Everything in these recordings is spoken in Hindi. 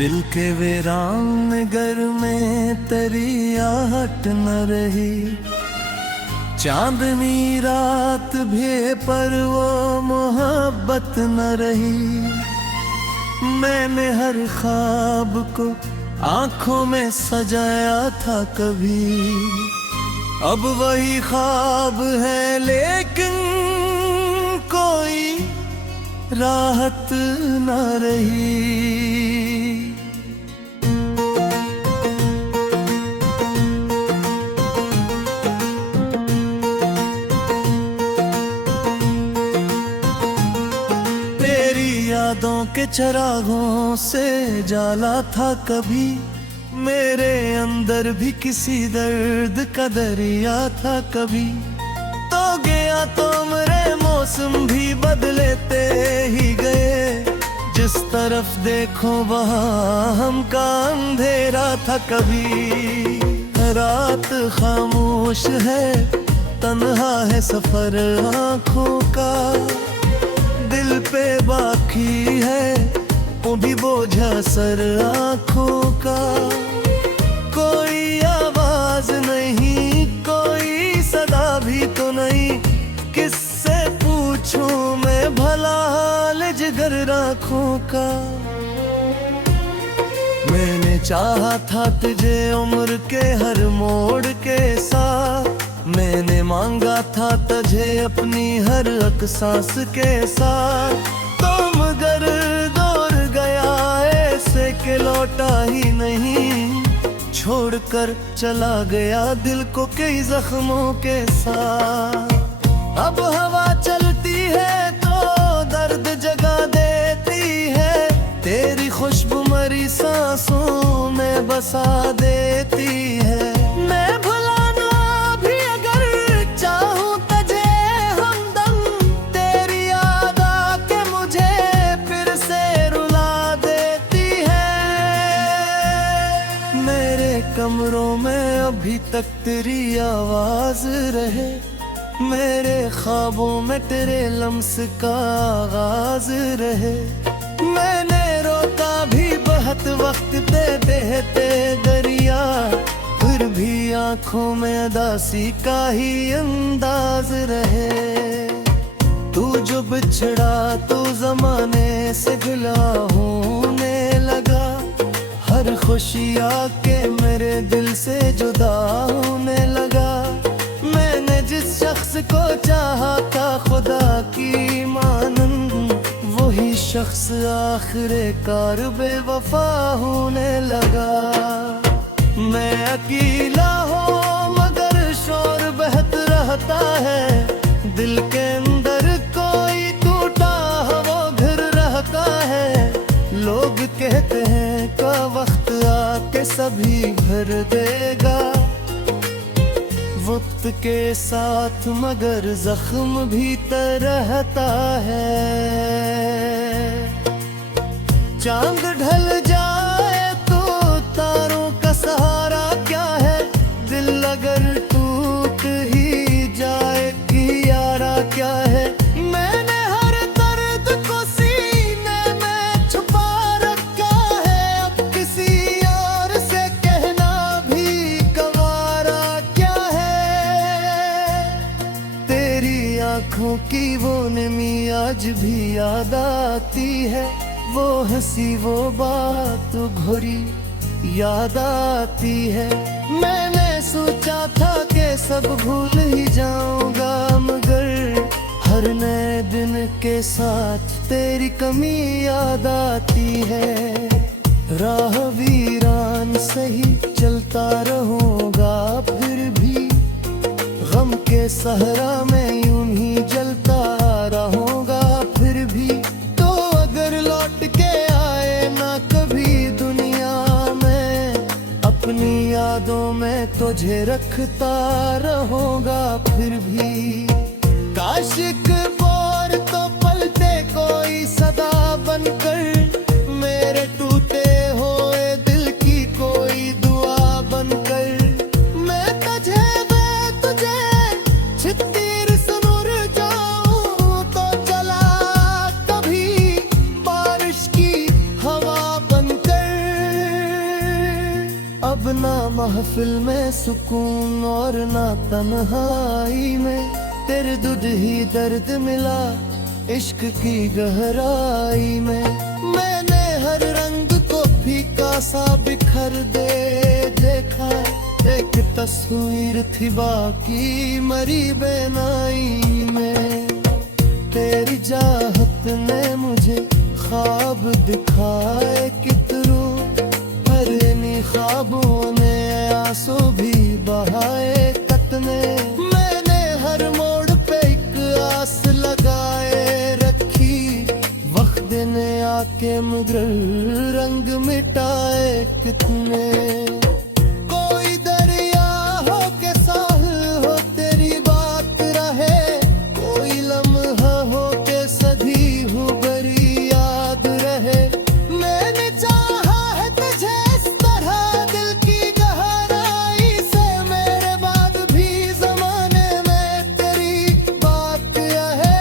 दिल के वीरान घर में तेरी आहट न रही। चांदनी रात भी पर वो मोहब्बत न रही। मैंने हर ख्वाब को आंखों में सजाया था कभी, अब वही ख्वाब है लेकिन कोई राहत न रही। यादों के चरागों से जाला था कभी, मेरे अंदर भी किसी दर्द का दरिया था कभी। तो गया तो मेरे मौसम भी बदलेते ही गए, जिस तरफ देखो वहाँ हमका अंधेरा था कभी। रात खामोश है, तन्हा है सफर आँखों का, दिल पे बाकी है वो भी बोझा सर आँखों का। कोई आवाज नहीं, कोई सदा भी तो नहीं, किससे पूछूं मैं भला हाल जिगर आँखों का। मैंने चाहा था तुझे उम्र के हर मोड़ के साथ, मैंने मांगा था तुझे अपनी हर एक सांस के साथ। तो मगर दौड़ गया ऐसे के लौटा ही नहीं, छोड़कर चला गया दिल को कई जख्मों के साथ। अब हवा चलती है तो दर्द जगा देती है, तेरी खुशबू मरी सांसों में बसा देती है। मैं कमरों में अभी तक तेरी आवाज रहे, मेरे ख्वाबों में तेरे लम्स का आगाज रहे। मैंने रोका भी बहुत वक्त पे बहते दरिया, फिर भी आंखों में अदासी का ही अंदाज रहे। तू जो बिछड़ा तो जमाने से गिला होने लगा, हर खुशी आके मेरे दिल से जुदा होने लगा। मैंने जिस शख्स को चाहा था खुदा की मानंद, वही शख्स आखिरे कार बेवफा होने लगा। मैं अकेला हूँ मगर शोर बहत रहता है, दिल के अंदर कोई टूटा वो घर रहता है। लोग कहते हैं का वक्त आके सभी भर देगा, वक्त के साथ मगर जख्म भीतर रहता है। चांद ढल जाए तो तारों का सहारा क्या है, दिल अगर टूट ही जाए कि यारा क्या है। मैंने हर दर्द को सीने में छुपा रखा है, अब किसी और से कहना भी गवारा क्या है। तेरी आंखों की वो नमी आज भी याद आती है, वो हंसी वो बात घोरी याद आती है। मैंने सोचा था कि सब भूल ही जाऊंगा, मगर हर नए दिन के साथ तेरी कमी याद आती है। राह वीरान सही चलता रहूंगा फिर भी, गम के सहरा में यूं ही जलता रहूंगा फिर भी। तो अगर लौट के आए ना कभी दुनिया में, अपनी यादों में तुझे रखता रहूंगा फिर भी। काश एक बार तो पलटे कोई सदा बनकर, मेरे टूटे हुए दिल की कोई दुआ बनकर। मैं तुझे छित्तीर सुनुर जाऊं तो चला कभी बारिश की हवा बनकर। अब ना महफिल में सुकून और ना तन्हाई में, तेरे दूध ही दर्द मिला इश्क की गहराई में। मैंने हर रंग को फीका सा बिखर दे देखा, एक तस्वीर थी बाकी मरी बेनाई में। तेरी चाहत ने मुझे ख्वाब दिखाए कितरू, हर इन्हीं ख्वाबों ने आंसू भी बहाए कतने। मैंने हर मोड़ पे एक आस लगाए रखी, वक्त ने आके मगर रंग मिटाए कितने। कोई दरिया हो के साहिल हो तेरी बात रहे, कोई लम्हा हो के सधी हो बरी याद रहे। मैंने चाहा है तुझे इस तरह दिल की गहराई से, मेरे बाद भी जमाने में तेरी बात रहे।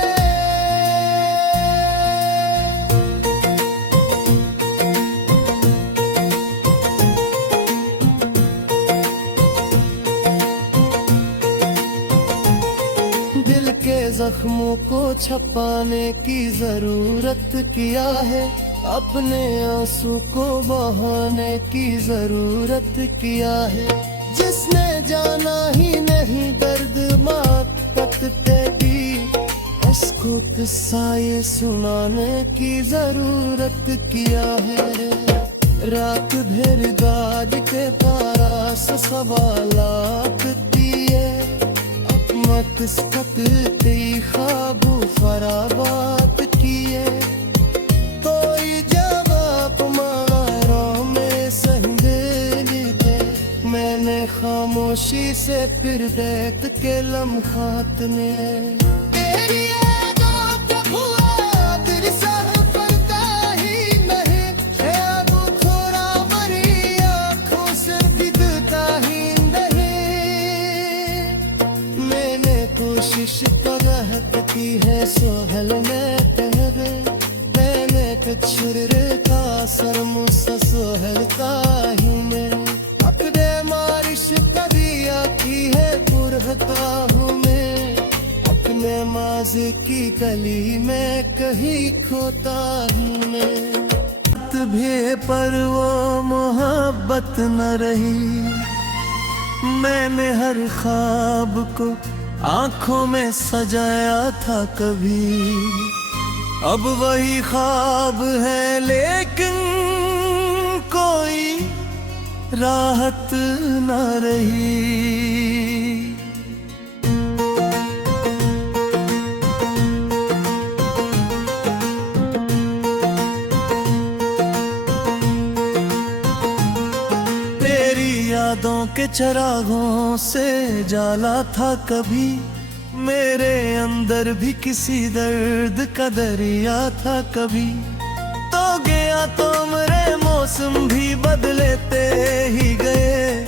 दिल के जख्मों को छपाने की जरूरत किया है, अपने आंसू को बहाने की जरूरत किया है। जिसने जाना ही नहीं दर्द मात तेरी, उसको किस्सा ये सुनाने की जरूरत किया है। रात भर गाज के पास सवालात दिए, अपना किस्मत तेरी ख्वाबो फराबात किए। कोई जवाब मारों में संदेली दे, मैंने खामोशी से फिर देख के लम्हात ने। तेरी यादों का हुआ तेरी सफ़र का ही नहीं, है अब थोड़ा मरी आँखों से दिखता ही नहीं। मैंने कोशिश तो रहती है सोहल में तेरे, मैंने कचर का सर मुझसे सोहलता ही नहीं। अपने मारिश कभी आती है पुरहता हूँ मैं, अपने माज़ी की गली में कहीं खोता हूँ मैं। बात भी पर वो मोहब्बत न रही, मैंने हर ख्वाब को आंखों में सजाया था कभी। अब वही ख्वाब है लेकिन कोई राहत न रही। तेरी यादों के चरागों से जाला था कभी, मेरे अंदर भी किसी दर्द का दरिया था कभी। तो गया तो मेरे मौसम भी बदलेते ही गए,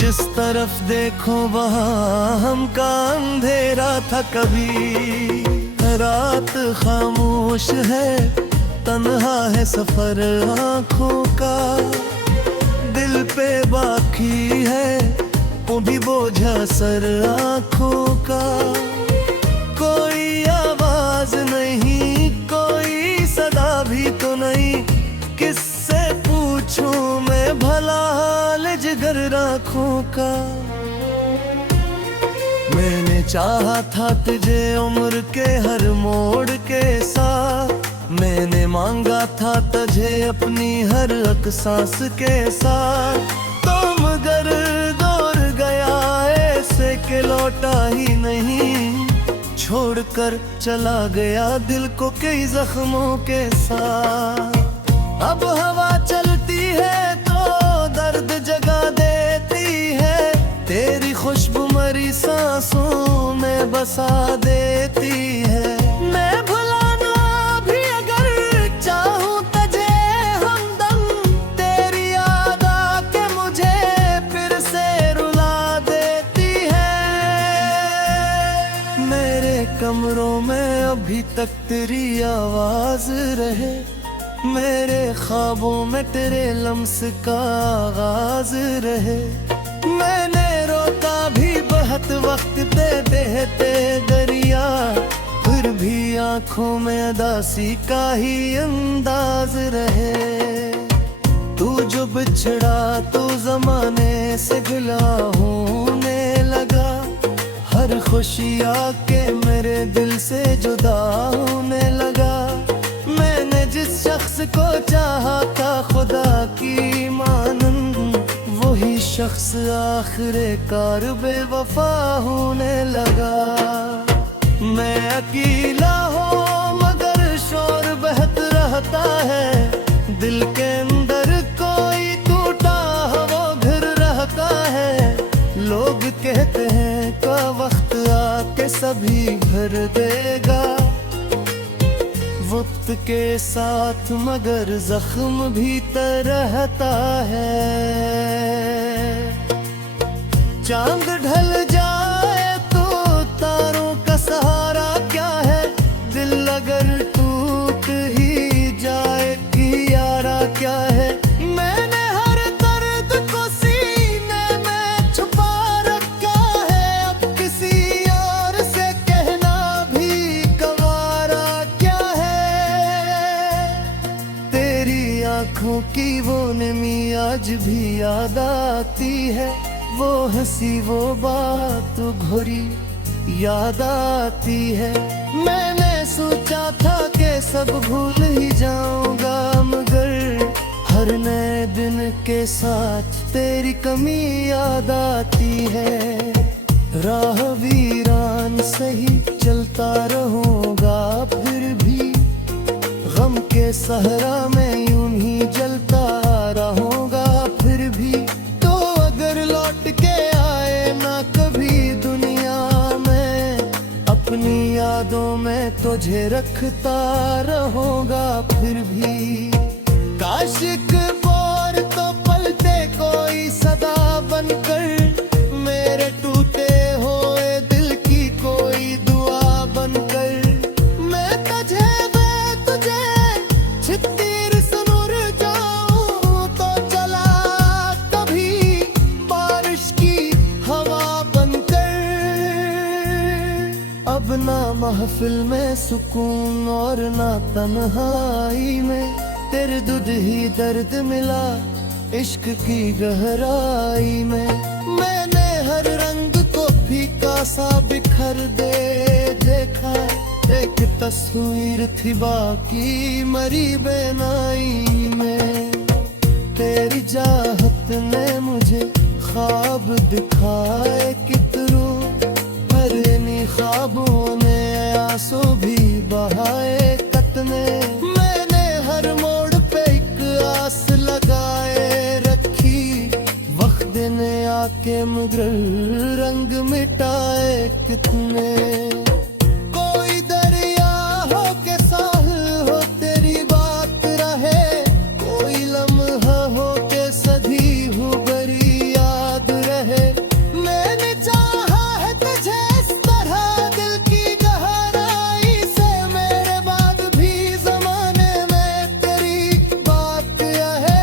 जिस तरफ देखो वहाँ हमका अंधेरा था कभी। रात खामोश है, तन्हा है सफर आँखों का, दिल पे बाकी है वो भी बोझा सर आँखों का। कोई आवाज नहीं, कोई सदा भी तो नहीं, किससे पूछूं मैं भला हाल जिगर आँखों का। मैंने चाहा था तुझे उम्र के हर मोड़ के साथ, मैंने मांगा था तुझे अपनी हर एक सांस के साथ। तो मगर दौड़ गया ऐसे के लौटा ही नहीं, छोड़कर चला गया दिल को कई जख्मों के साथ। अब हवा चलती है तो दर्द जगा देती है, तेरी खुशबू मरी सांसों में बसा देती है। मैं भुलाना भी अगर चाहूं तुझे हमदम, तेरी याद आके मुझे फिर से रुला देती है। मेरे कमरों में अभी तक तेरी आवाज रहे, मेरे ख्वाबों में तेरे लम्स का आगाज रहे। मैंने रोता भी बहुत वक्त पे बहते दरिया, फिर भी आंखों में उदासी का ही अंदाज रहे। तू जो बिछड़ा तो जमाने से गिला होने लगा, हर खुशी आके मेरे दिल से जुदा होने लगा। मैंने जिस शख्स को चाहा था खुदा की मानंद, वही शख्स आखिरे कार बेवफा होने लगा। मैं अकेला हूँ मगर शोर बहत रहता है, दिल के अंदर कोई टूटा वो घर रहता है। लोग कहते हैं का वक्त आके सभी भर देगा, वक्त के साथ मगर जख्म भी रहता है। चांद ढल जाए तो तारों का सहारा क्या है, दिल अगर टूट ही जाए कि यारा क्या है। मैंने हर दर्द को सीने में छुपा रखा है, अब किसी और से कहना भी गवारा क्या है। तेरी आंखों की वो नमी आज भी याद आती है, वो हंसी वो बात घोरी याद आती है। मैंने सोचा था कि सब भूल ही जाऊंगा, मगर हर नए दिन के साथ तेरी कमी याद आती है। राह वीरान सही चलता रहूंगा फिर भी, गम के सहरा में यूं ही जलता रहूंगा फिर भी। तो अगर लौट के आए ना कभी दुनिया में, अपनी यादों में तुझे रखता रहूंगा फिर भी। काश एक बार तो पलटे कोई सदा बनकर, मेरे टूटे हुए दिल की कोई दुआ बनकर। मैं तुझे छित्तीर सुनुर जाऊं तो चला कभी बारिश की हवा बनकर। अब ना महफिल में सुकून और ना तन्हाई में, तेरे दूध ही दर्द मिला इश्क की गहराई में। मैंने हर रंग को फीका सा बिखर दे देखा, एक तस्वीर थी बाकी मरी बेनाई में। तेरी चाहत ने मुझे ख्वाब दिखाए कितनों, पर इन्हीं ख्वाबों ने आंसू भी बहाए कतने। मैंने हर मोड़ पे एक आस लगाए रखी, वक्त ने आके मगर रंग मिटाए कितने। कोई दरिया हो के साहिल हो तेरी बात रहे, कोई लम्हा हो के सधी हो बड़ी याद रहे। मैंने चाहा है तुझे इस तरह दिल की गहराई से, मेरे बाद भी जमाने में तेरी बात है।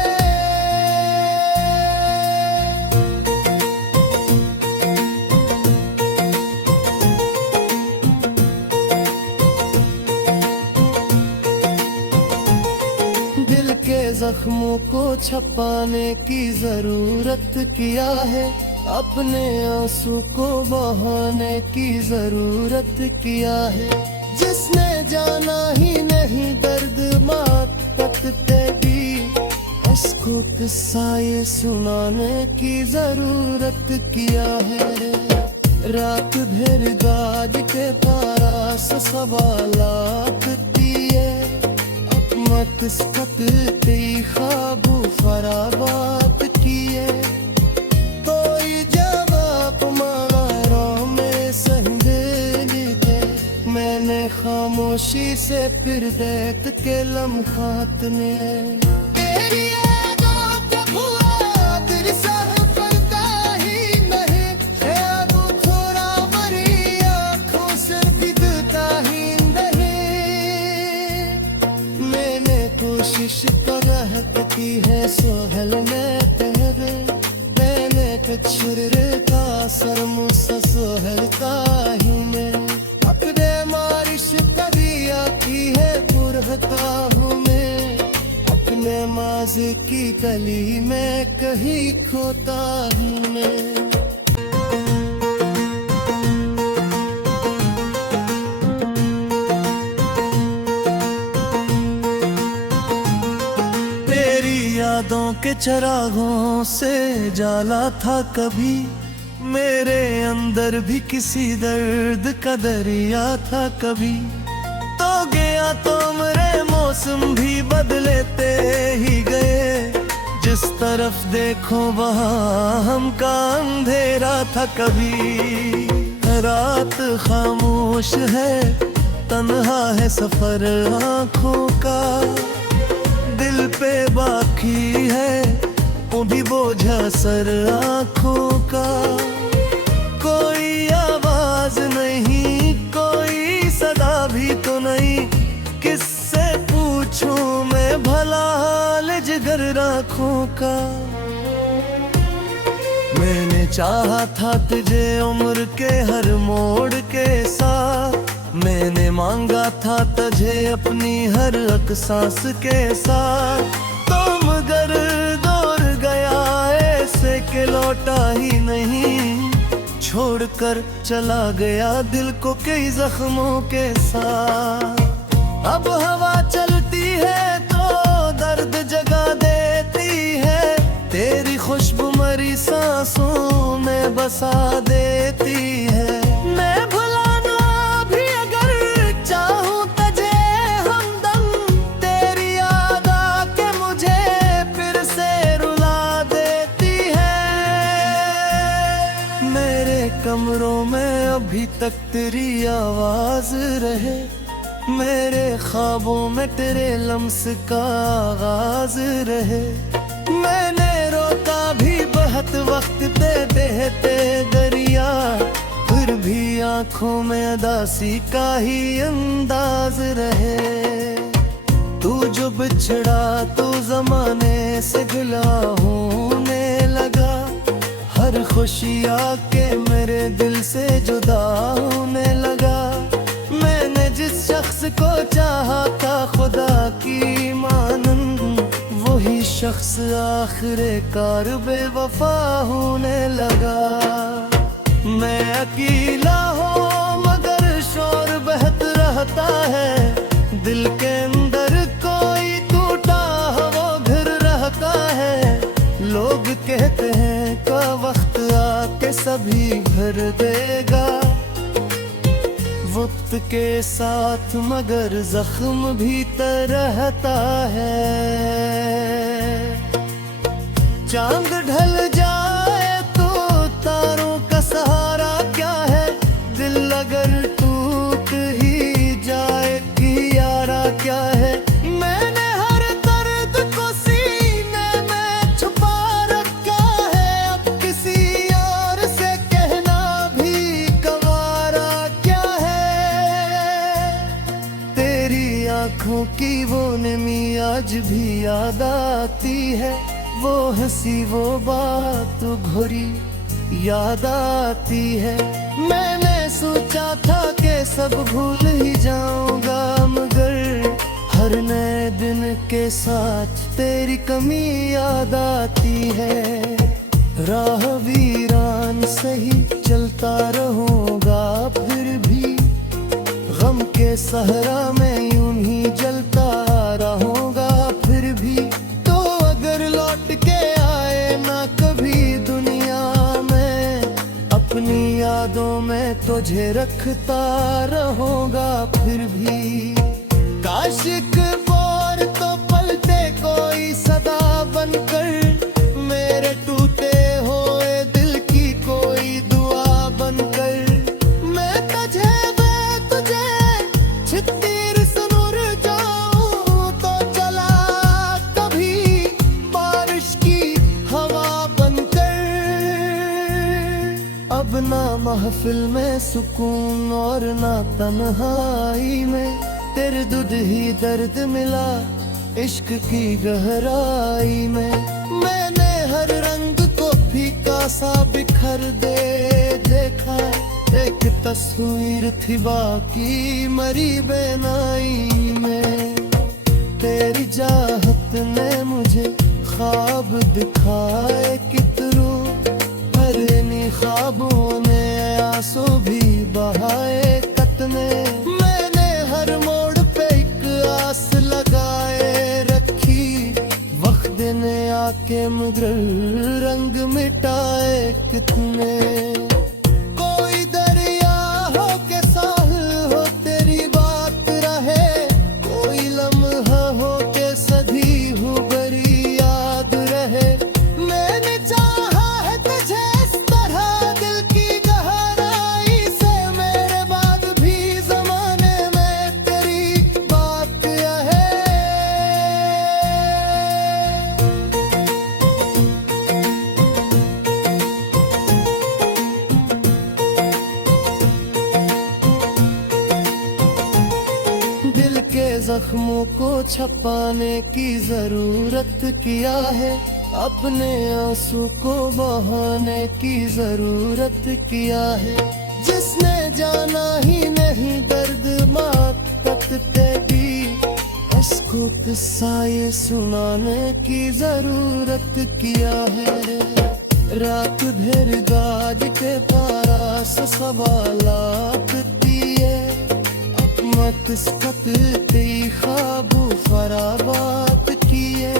दिल के जख्मों को छपाने की जरूरत किया है, अपने आंसू को बहाने की जरूरत किया है। जिसने जाना ही नहीं दर्द मात तकते भी, उसको किस्सा ये सुनाने की जरूरत किया है। रात भर गाज के पास सवालात दिए, अपना किस्मत की ख्वाब फराबात किए। कोई जवाब मांगा में संदेली थे, मैंने खामोशी से फिर देख के लम्हात ने। तेरी यादों का भुआ तेरी सफ़र का ही नहीं, अब थोड़ा बड़ी आँखों से दिखता ही नहीं। मैंने कोशिश छिड़का सरमुसा सोहलता ही में अपने मारिश करिया की है पुरहता हूँ मैं अपने माज़ की गली में कहीं खोता हूँ मैं। यादों के चरागों से जाला था कभी मेरे अंदर भी किसी दर्द का दरिया था कभी तो गया तो मेरे मौसम भी बदलेते ही गए जिस तरफ देखो वहाँ हम का अंधेरा था कभी रात खामोश है तन्हा है सफर आँखों का दिल पे बाकी है वो भी बोझा सर आँखों का कोई आवाज नहीं कोई सदा भी तो नहीं किससे पूछूं मैं भला हाल जिगर आँखों का। मैंने चाहा था तुझे उम्र के हर मोड़ के साथ मैंने मांगा था तुझे अपनी हर एक सांस के साथ तो मगर दौड़ गया ऐसे के लौटा ही नहीं छोड़कर चला गया दिल को कई जख्मों के साथ। अब हवा चलती है तो दर्द जगा देती है तेरी खुशबू मरी सांसों में बसा देती है मैं कमरों में अभी तक तेरी आवाज रहे मेरे ख्वाबों में तेरे लम्स का आगाज रहे मैंने रोका भी बहुत वक्त पे बहते दरिया फिर भी आंखों में अदासी का ही अंदाज रहे तू जो बिछड़ा तो जमाने से गिला होने लगा हर खुशी आके मेरे दिल से जुदा होने लगा मैंने जिस शख्स को चाहा था खुदा की मानंद वही शख्स आखिरे कार बेवफा होने लगा मैं अकेला हूँ मगर शोर बहत रहता है दिल के अंदर कोई टूटा वो घर रहता है लोग कहते हैं का वक्त आके सभी भर देगा वक्त के साथ मगर जख्म भी रहता है चांद ढल जाए तो तारों का सहारा क्या है दिल अगर टूट ही जाए कि यारा क्या है मैंने हर दर्द को सीने में छुपा रखा है अब किसी और से कहना भी गवारा क्या है तेरी आंखों की वो नमी आज भी याद आती है वो हंसी वो बात घुरी याद आती है मैंने सोचा था कि सब भूल ही जाऊंगा मगर हर नए दिन के साथ तेरी कमी याद आती है राह वीरान सही चलता रहूंगा फिर भी गम के सहरा में यूं ही जलता रहूंगा फिर भी तो अगर लौट के आए ना कभी दुनिया में अपनी यादों में तुझे रखता रहूंगा फिर भी काशिक बोर तो पलटे कोई सदा बनकर मेरे टूटे हुए दिल की कोई दुआ बनकर मैं तुझे छित्तीर सुनुर जाऊं तो चला कभी बारिश की हवा बनकर अब ना महफिल में सुकून और ना तन्हाई में तेरे दूध ही दर्द मिला इश्क की गहराई में मैंने हर रंग को फीका सा बिखर दे देखा, एक तस्वीर थी बाकी मरी बेनाई में। तेरी चाहत ने मुझे ख्वाब दिखाए कितरू, पर इन्हीं ख्वाबों ने आंसू भी बहाए कतने। मैंने हर मोड़ पे एक आस लगाए रखी, वक्त ने आके मगर रंग मिटाए कितने। कोई दरिया हो के साहिल हो तेरी बात रहे, कोई लम्हा हो के सधी हो बरी याद रहे। मैंने चाहा है तुझे इस तरह दिल की गहराई से, मेरे बाद भी जमाने में तेरी बात रहे। दिल के जख्मों को छपाने की जरूरत किया है, अपने आंसू को बहाने की जरूरत किया है। जिसने जाना ही नहीं दर्द माकत तेरी, इसको किस्सा ये सुनाने की जरूरत किया है। रात भर गाज के पास सवालात दिए, अपना किस्मत ती ख्वाब फराबात किए।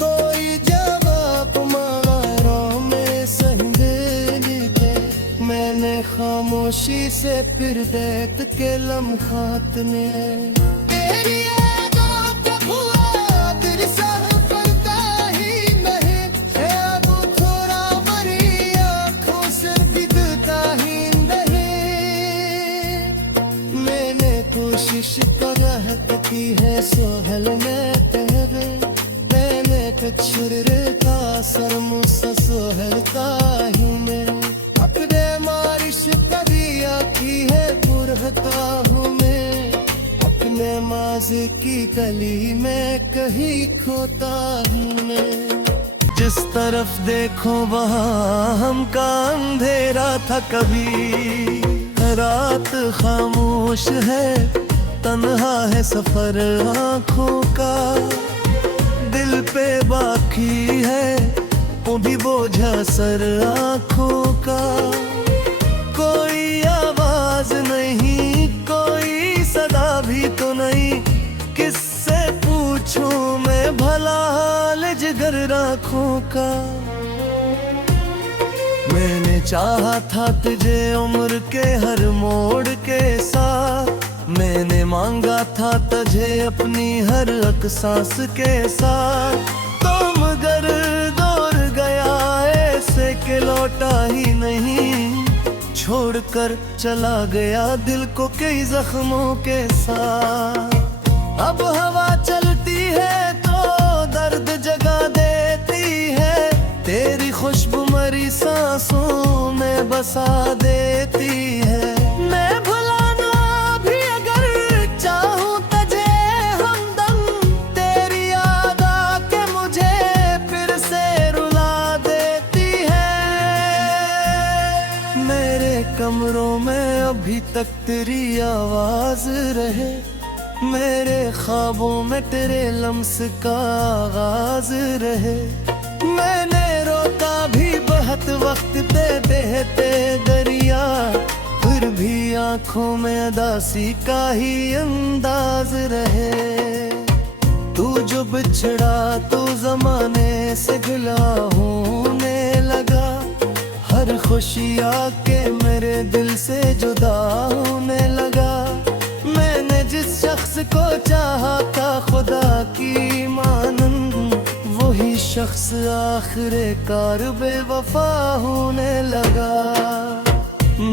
कोई जवाब मारों में संदेह दे, मैंने खामोशी से फिर देख के लम्हात ने। तेरी यादों का हुआ तेरी सहफर का ही नहीं, है अब थोड़ा मरी आँखों से दिखता ही नहीं। मैंने कोशिश करती है सोहल में तेरे, मैंने कचर का सर मुझसे सोहलता ही मैं। अपने मारिश कदिया की है पुरहता हूँ मैं, अपने माज़ी की गली में कहीं खोता हूँ मैं। जिस तरफ देखो वहाँ हमका अंधेरा था कभी, रात खामोश है तन्हा है सफर आँखों का। दिल पे बाकी है वो भी बोझा सर आँखों का। कोई आवाज नहीं कोई सदा भी तो नहीं, किससे पूछूं मैं भला हाल जिगर आँखों का। मैंने चाहा था तुझे उम्र के हर मोड़ के साथ, मैंने मांगा था तुझे अपनी हर एक सांस के साथ। तो मगर दौड़ गया ऐसे के लौटा ही नहीं, छोड़कर चला गया दिल को कई जख्मों के साथ। अब हवा चलती है तो दर्द जगा देती है, तेरी खुशबू मरी सांसों में बसा देती है। मैं भुलाना भी अगर चाहूं तुझे हमदम, तेरी याद आके मुझे फिर से रुला देती है। मेरे कमरों में अभी तक तेरी आवाज रहे, मेरे ख्वाबों में तेरे लम्स का आगाज रहे। मैंने रोका भी बहुत वक्त पे बहते दरिया, फिर भी आंखों में अदासी का ही अंदाज रहे। तू जो बिछड़ा तू जमाने से गिला होने लगा, हर खुशी आके मेरे दिल से जुदा होने लगा। मैंने जिस शख्स को चाहा था खुदा की मानंद, वही शख्स आखिरे कार बेवफा होने लगा।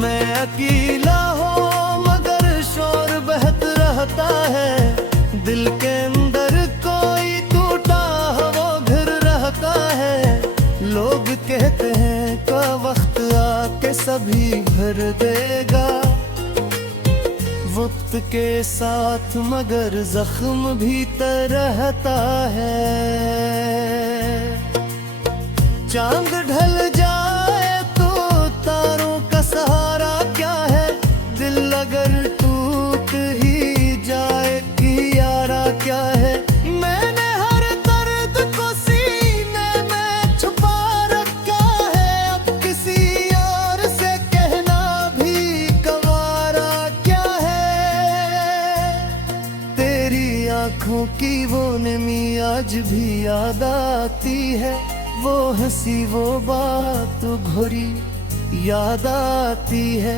मैं अकेला हूँ मगर शोर बहत रहता है, दिल के अंदर कोई टूटा वो घर रहता है। लोग कहते हैं का वक्त आके सभी भर देगा, वक्त के साथ मगर जख्म भीतर रहता है। चांद ढल जा प्रेमी आज भी याद आती है, वो हंसी वो बात घोरी याद आती है।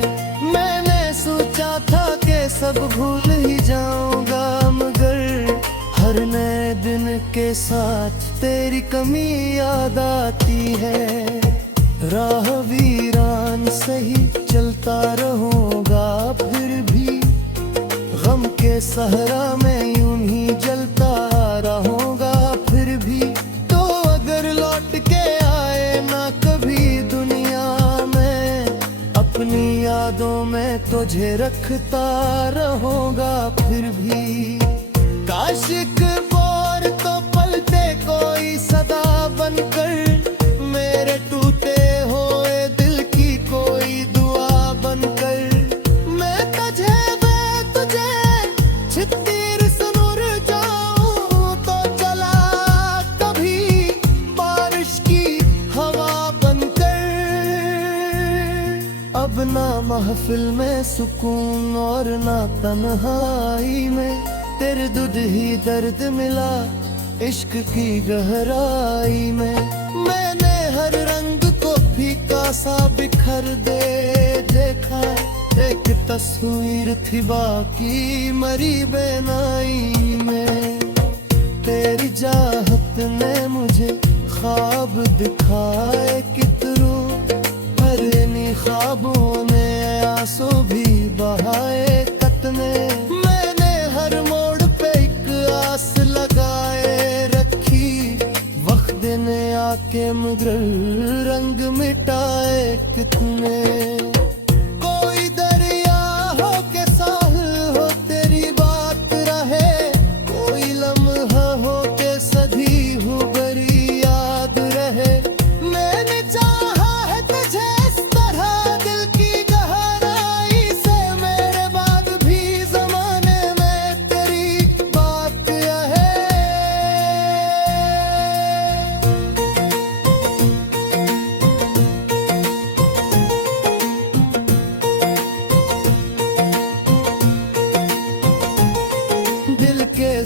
मैंने सोचा था कि सब भूल ही जाऊंगा, मगर हर नए दिन के साथ तेरी कमी याद आती है। राह वीरान सही चलता रहूंगा, फिर भी गम के सहरा में यूं ही जलता रहूंगा फिर भी। तो अगर लौट के आए ना कभी दुनिया में, अपनी यादों में तुझे रखता रहूंगा फिर भी। काश एक बार तो पलटे कोई सदा बनकर, मेरे टूटे हुए दिल की कोई दुआ बनकर। मैं तुझे छित्तीर सुनुर जाऊं तो चला कभी बारिश की हवा बनकर। अब ना महफिल में सुकून और ना तन्हाई में, तेरे दूध ही दर्द मिला इश्क की गहराई में। मैंने हर रंग को फीका सा बिखर दे देखा, एक तस्वीर थी बाकी मरी बेनाई में। तेरी चाहत ने मुझे ख्वाब दिखाए कितरू, पर इन्हीं ख्वाबों ने आंसू भी बहाए कतने। मैंने हर मोड़ पे एक आस लगाए रखी, वक्त ने आके मगर रंग मिटाए कितने।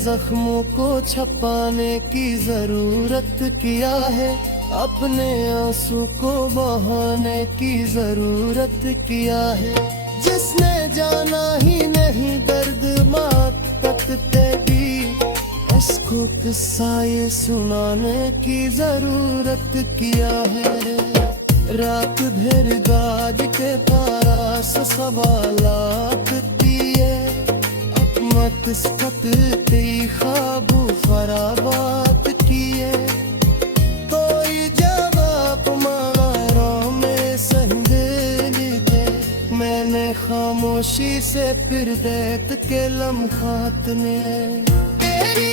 जख्मों को छपाने की जरूरत किया है, अपने आंसू को बहाने की जरूरत किया है। जिसने जाना ही नहीं दर्द मात तक तेरी, उसको किस्सा ये सुनाने की जरूरत किया है। रात भर गाज के पास सवालात दिए, किस्मत तेरी ख्वाबो फराबात किए। कोई जवाब मांगा में संदेली दे, मैंने खामोशी से फिर देत के लम्हात ने तेरी